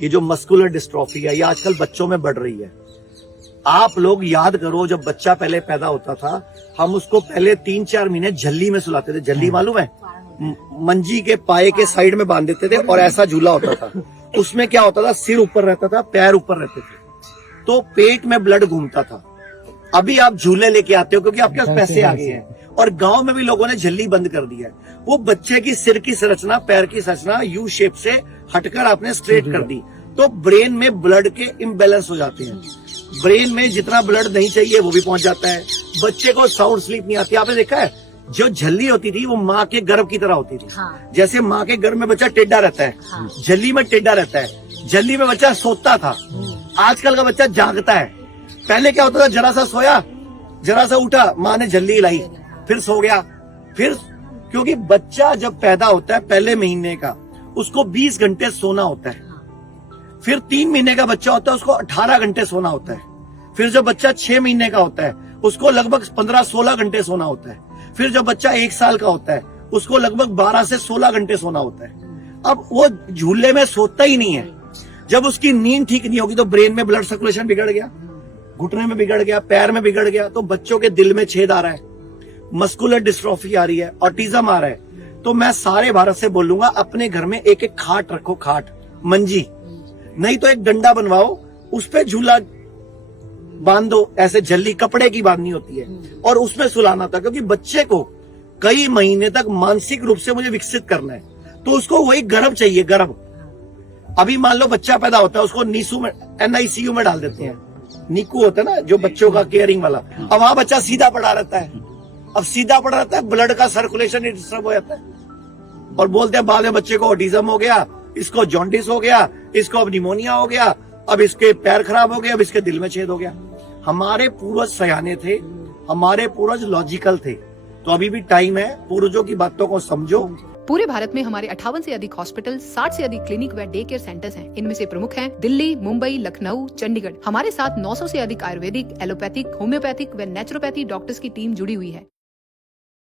ये जो muscular dystrophy है ये आजकल बच्चों में बढ़ रही है। आप लोग याद करो, जब बच्चा पहले पैदा होता था हम उसको पहले 3-4 महीने झल्ली में सुलाते थे। झल्ली मालूम है? मंजी के पाए के साइड में बांध देते थे और ऐसा झूला होता था। उसमें क्या होता था, सिर ऊपर रहता था, पैर ऊपर रहते थे, तो पेट में ब्लड घूमता था। अभी आप झूले लेके आते हो क्योंकि आपके पास पैसे आ गए हैं, और गांव में भी लोगों ने झल्ली बंद कर दी है। वो बच्चे की सिर की संरचना, पैर की संरचना यू शेप से हटकर आपने स्ट्रेट कर दी, तो ब्रेन में ब्लड के इम्बैलेंस हो जाते हैं। ब्रेन में जितना ब्लड नहीं चाहिए वो भी पहुंच जाता है। बच्चे को साउंड स्लीप नहीं आती। आपने देखा है, जो झल्ली होती थी वो माँ के गर्भ की तरह होती थी। हाँ। जैसे माँ के गर्भ में बच्चा टेढ़ा रहता है, हाँ। झल्ली में टेढ़ा रहता है। झल्ली में बच्चा सोता था, आजकल का बच्चा जागता है। पहले क्या होता था, जरा सा सोया, जरा सा उठा, माँ ने झल्ली हिलाई, फिर सो गया। फिर क्योंकि बच्चा जब पैदा होता है पहले महीने का, उसको 20 घंटे सोना होता है। फिर 3 महीने का बच्चा होता है, उसको 18 घंटे सोना होता है। फिर जब बच्चा 6 महीने का होता है उसको लगभग 15-16 घंटे सोना होता है। फिर जब बच्चा 1 साल का होता है उसको लगभग 12 से 16 घंटे सोना होता है। अब वो झूले में सोता ही नहीं है। जब उसकी नींद ठीक नहीं होगी तो ब्रेन में ब्लड सर्कुलेशन बिगड़ गया, घुटने में बिगड़ गया, पैर में बिगड़ गया, तो बच्चों के दिल में छेद आ रहा है, मस्कुलर डिस्ट्रॉफी आ रही है, ऑटिज्म आ रहा है। तो मैं सारे भारत से बोलूंगा, अपने घर में एक एक खाट रखो, खाट, मंजी नहीं तो एक डंडा बनवाओ, उस पे झूला बांध दो। ऐसे झल्ली कपड़े की बांधनी होती है और उसमें सुलाना था, क्योंकि बच्चे को कई महीने तक मानसिक रूप से मुझे विकसित करना है, तो उसको वही गर्भ चाहिए, गर्भ। अभी मान लो बच्चा पैदा होता है, उसको नीसू में, NICU में डाल देते हैं। नीकू होता है ना जो बच्चों का केयरिंग वाला, अब वहां बच्चा सीधा पड़ा रहता है। अब सीधा पड़ा रहता है, ब्लड का सर्कुलेशन डिस्टर्ब हो जाता है, और बोलते हैं बाद में बच्चे को ऑटिज्म हो गया, इसको जॉन्डिस हो गया, इसको अब निमोनिया हो गया, अब इसके पैर खराब हो गए, अब इसके दिल में छेद हो गया। हमारे पूर्वज सयाने थे, हमारे पूर्वज लॉजिकल थे, तो अभी भी टाइम है, पूर्वजों की बातों को समझो। पूरे भारत में हमारे 58 से अधिक हॉस्पिटल, 60 से अधिक क्लिनिक व डे केयर सेंटर्स हैं। इनमें से प्रमुख हैं दिल्ली, मुंबई, लखनऊ, चंडीगढ़। हमारे साथ 900 से अधिक आयुर्वेदिक, एलोपैथिक, होम्योपैथिक व नेचुरोपैथी डॉक्टर्स की टीम जुड़ी हुई है।